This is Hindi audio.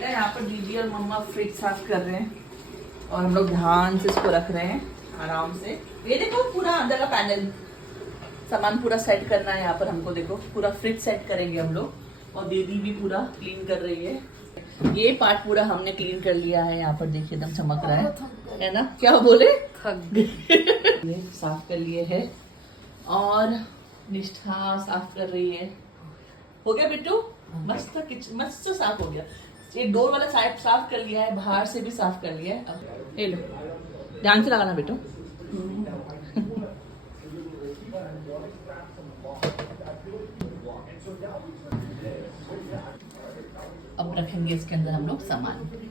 बेटा यहाँ पर दीदी और मम्मा फ्रिज साफ कर रहे हैं और हम लोग ध्यान से इसको रख रहे हैं आराम से। ये देखो पूरा अंदर का पैनल, सामान पूरा सेट करना है यहाँ पर हमको। देखो पूरा फ्रिज सेट करेंगे हम लोग और दीदी भी पूरा क्लीन कर रही है। ये पार्ट पूरा हमने क्लीन कर लिया है। यहाँ पर देखिए एकदम चमक रहा है ना? क्या बोले? ये साफ कर लिए है और निष्ठा साफ कर रही है। हो गया बिट्टू? मस्त किचन मस्त साफ हो गया। ये डोर वाला साइड साफ कर लिया है, बाहर से भी साफ कर लिया है। अब ये लो, ध्यान से लगाना बेटो। अब रखेंगे इसके अंदर हम लोग सामान।